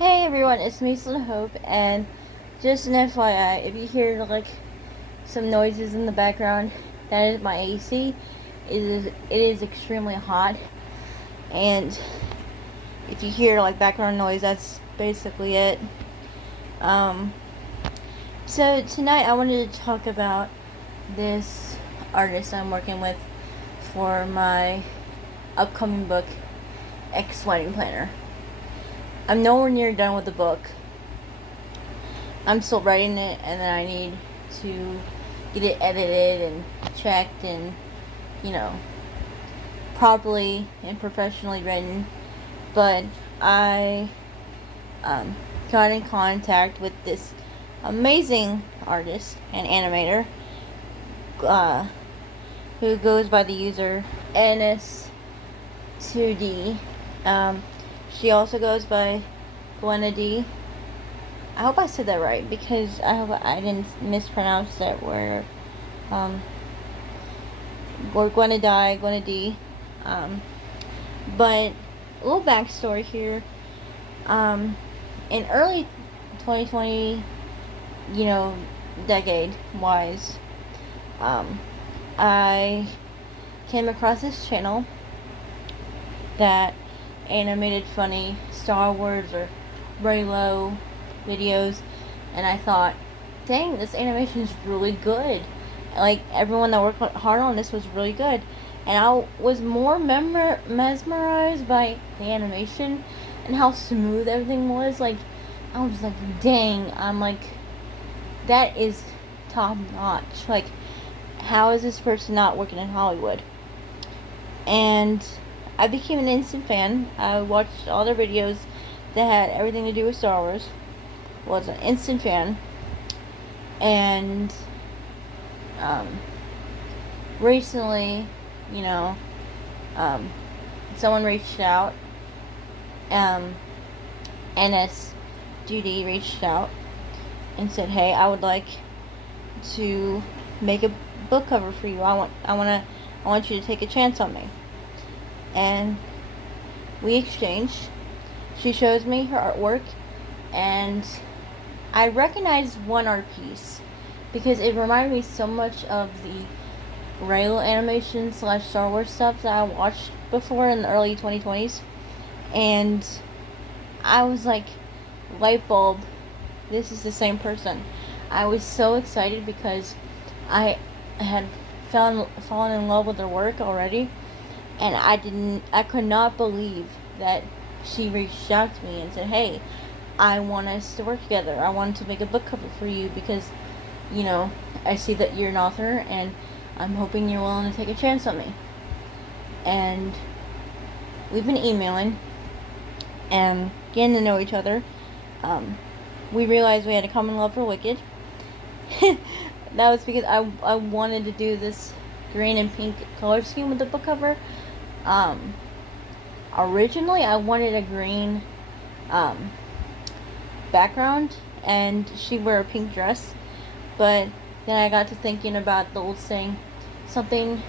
Hey everyone, it's Mason Hope, and just an FYI, if you hear some noises in the background, that is my AC. It is extremely hot, and if you hear background noise, that's basically it. Um, so tonight I wanted to talk about this artist I'm working with for my upcoming book, X Wedding Planner. I'm nowhere near done with the book. I'm still writing it, and then I need to get it edited and checked and, properly and professionally written. But I got in contact with this amazing artist and animator who goes by the user NS2D. She also goes by Gwendy. I hope I said that right, because I hope I didn't mispronounce that word. Or Gwendy. But a little backstory here. In early 2020, decade wise, I came across this channel that animated funny Star Wars or Raylo videos, and I thought, dang, this animation is really good. Everyone that worked hard on this was really good, and I was more mesmerized by the animation and how smooth everything was. I was like, dang, that is top notch. How is this person not working in Hollywood? And I became an instant fan. I watched all their videos that had everything to do with Star Wars. Was an instant fan. And recently, someone reached out. NS Duty reached out and said, "Hey, I would like to make a book cover for you. I want you to take a chance on me." And we exchanged. She shows me her artwork, and I recognized one art piece because it reminded me so much of the Raylo animation / Star Wars stuff that I watched before in the early 2020s. And I was like, light bulb, this is the same person. I was so excited because I had fallen in love with her work already, and I could not believe that she reached out to me and said, "Hey, I want us to work together. I want to make a book cover for you because, I see that you're an author, and I'm hoping you're willing to take a chance on me." And we've been emailing and getting to know each other. We realized we had a common love for Wicked. That was because I wanted to do this green and pink color scheme with the book cover. Originally, I wanted a green background, and she wore a pink dress. But then I got to thinking about the old saying, something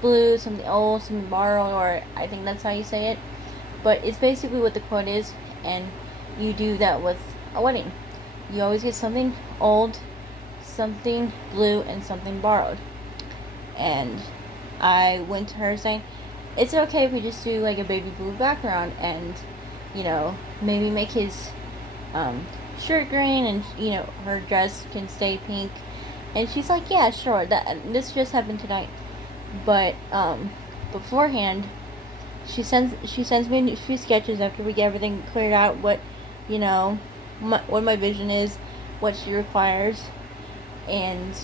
blue, something old, something borrowed, or I think that's how you say it. But it's basically what the quote is, and you do that with a wedding. You always get something old, something blue, and something borrowed. And I went to her saying, "It's okay if we just do a baby blue background, and maybe make his shirt green, and her dress can stay pink." And she's like, "Yeah, sure, this just happened tonight." But beforehand, she sends me a few sketches after we get everything cleared out, what what my vision is, what she requires. And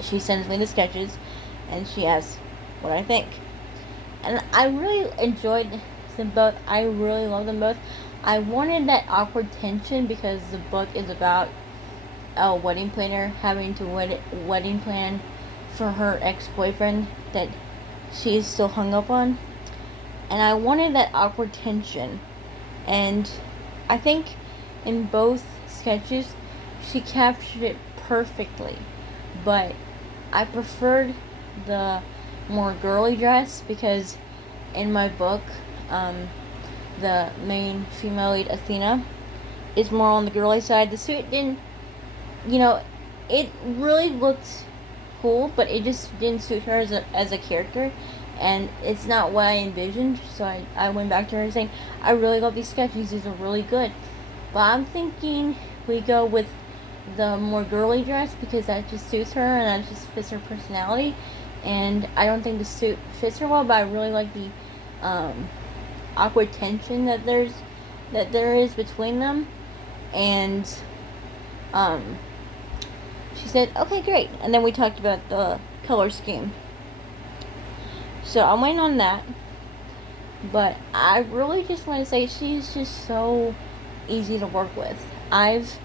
she sends me the sketches, and she asks what I think. And I really enjoyed them both. I really love them both. I wanted that awkward tension because the book is about a wedding planner having to wedding plan for her ex-boyfriend that she's still hung up on. And I wanted that awkward tension. And I think in both sketches, she captured it perfectly. But I preferred the more girly dress because in my book, the main female lead, Athena, is more on the girly side. The suit didn't, you know, it really looked cool, but it just didn't suit her as a character, and it's not what I envisioned. So I went back to her saying, I really love these sketches, these are really good, but I'm thinking we go with the more girly dress because that just suits her and that just fits her personality. And I don't think the suit fits her well, but I really like the awkward tension that there is between them. And she said, okay, great. And then we talked about the color scheme. So I'm waiting on that. But I really just want to say she's just so easy to work with. I've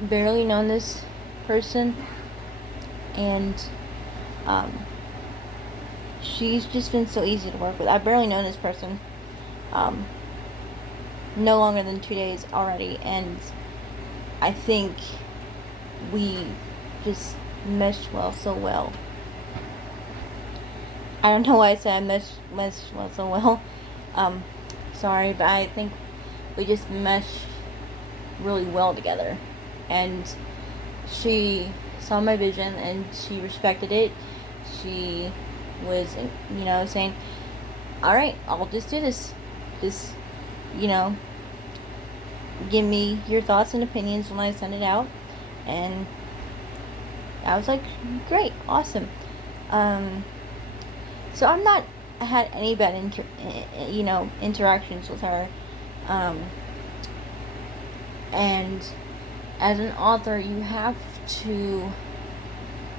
barely known this person, and she's just been so easy to work with. I've barely known this person no longer than 2 days already, and I think we just meshed so well. I don't know why I said I meshed well so well. Sorry, but I think we just meshed really well together. And she saw my vision and she respected it. She was, saying, alright, I'll just do this. Just, give me your thoughts and opinions when I send it out. And I was like, great, awesome. So I'm not had any bad interactions with her. And as an author, you have to,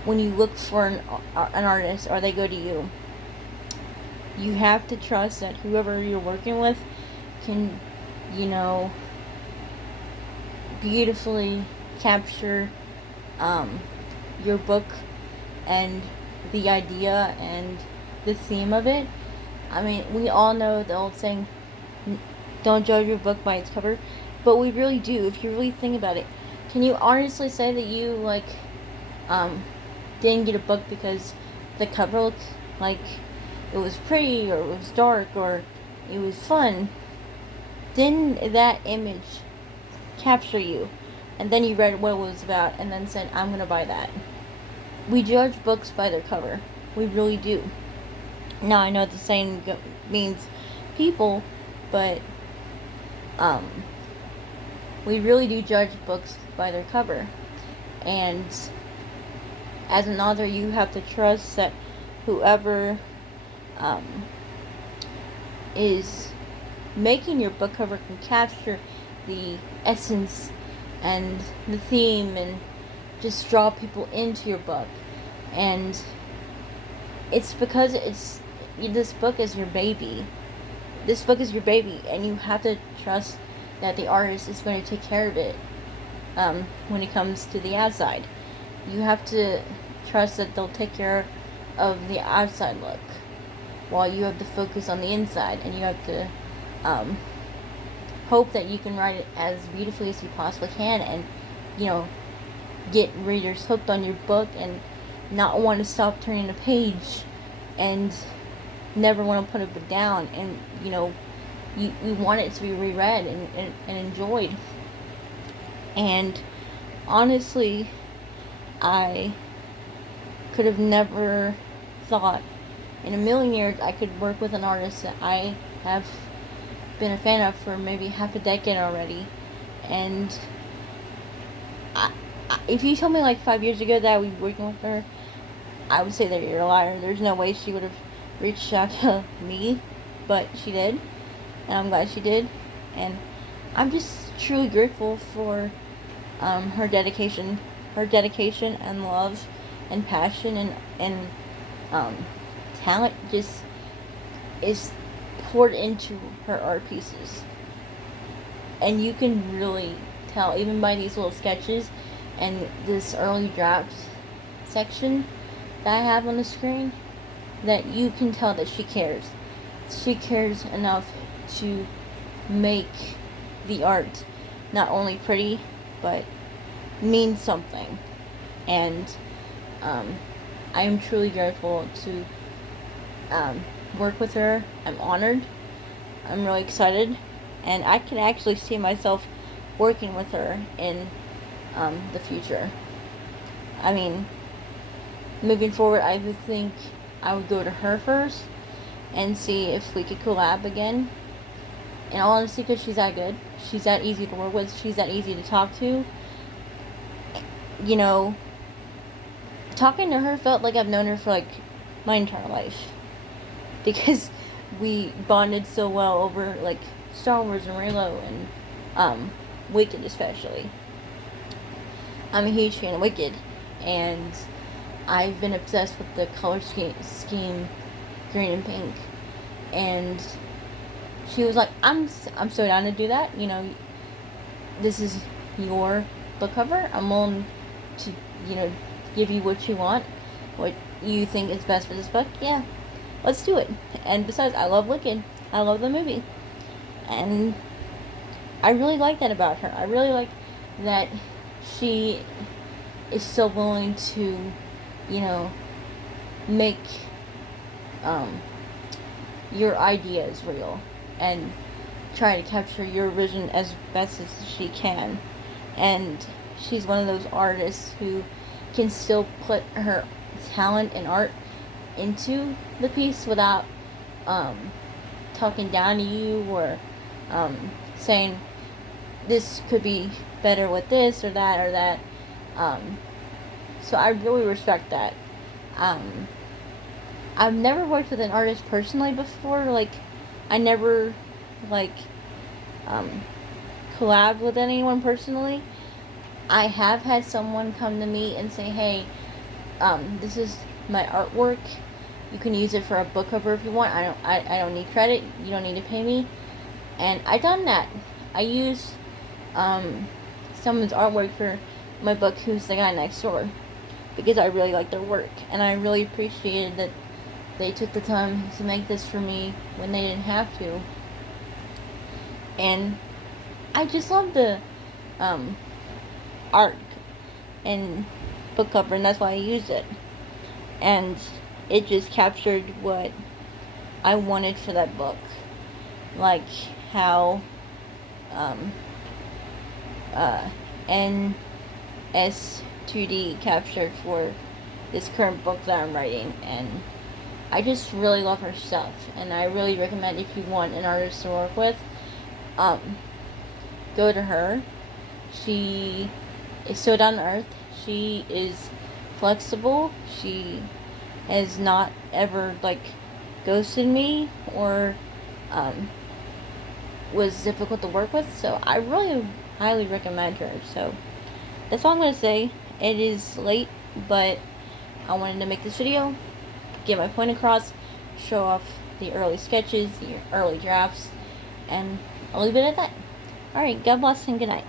when you look for an artist or they go to you, you have to trust that whoever you're working with can, beautifully capture your book and the idea and the theme of it. I mean, we all know the old saying, don't judge your book by its cover, but we really do. If you really think about it, can you honestly say that you didn't get a book because the cover looked like it was pretty or it was dark or it was fun? Didn't that image capture you? And then you read what it was about and then said, I'm gonna buy that. We judge books by their cover. We really do. Now, I know the saying means people, but we really do judge books by their cover. And as an author, you have to trust that whoever is making your book cover can capture the essence and the theme and just draw people into your book. And it's because this book is your baby. This book is your baby, and you have to trust that the artist is going to take care of it when it comes to the outside. You have to trust that they'll take care of the outside look while you have to focus on the inside, and you have to hope that you can write it as beautifully as you possibly can and, get readers hooked on your book and not want to stop turning the page and never want to put it down, and you want it to be reread and enjoyed. And honestly, I could have never thought in a million years I could work with an artist that I have been a fan of for maybe half a decade already. And if you told me 5 years ago that I would be working with her, I would say that you're a liar. There's no way she would have reached out to me, but she did, and I'm glad she did. And I'm just truly grateful for her dedication and love and passion and talent just is poured into her art pieces. And you can really tell, even by these little sketches and this early draft section that I have on the screen, that you can tell that she cares. She cares enough to make the art not only pretty, but mean something. And I am truly grateful to work with her. I'm honored. I'm really excited, and I can actually see myself working with her in the future. I mean, moving forward, I would think I would go to her first and see if we could collab again. In all honesty, because she's that good. She's that easy to work with. She's that easy to talk to. You know, talking to her felt like I've known her for like my entire life. Because we bonded so well over like Star Wars and Reylo and Wicked especially. I'm a huge fan of Wicked, and I've been obsessed with the color scheme green and pink, and she was like, I'm so down to do that. You know, this is your book cover. I'm willing to, you know, give you what you want, what you think is best for this book. Yeah, let's do it. And besides, I love Wicked. I love the movie, and I really like that about her. I really like that she is so willing to, you know, make your ideas real and try to capture your vision as best as she can. And she's one of those artists who can still put her talent and art into the piece without talking down to you or saying this could be better with this or that or that. So I really respect that. I've never worked with an artist personally before. Like, I never, like, collabed with anyone personally. I have had someone come to me and say, hey, this is my artwork. You can use it for a book cover if you want. I don't need credit. You don't need to pay me. And I done that. I used someone's artwork for my book, Who's the Guy Next Door, because I really like their work, and I really appreciated that they took the time to make this for me when they didn't have to. And I just love the art and book cover, and that's why I used it. And it just captured what I wanted for that book, like how NS2D captured for this current book that I'm writing. And I just really love her stuff, and I really recommend, if you want an artist to work with, go to her. She is so down to earth. She is flexible. She has not ever like ghosted me or was difficult to work with. So I really highly recommend her. So that's all I'm gonna say. It is late, but I wanted to make this video, get my point across, show off the early sketches, the early drafts, and I'll leave it at that. Alright, God bless and good night.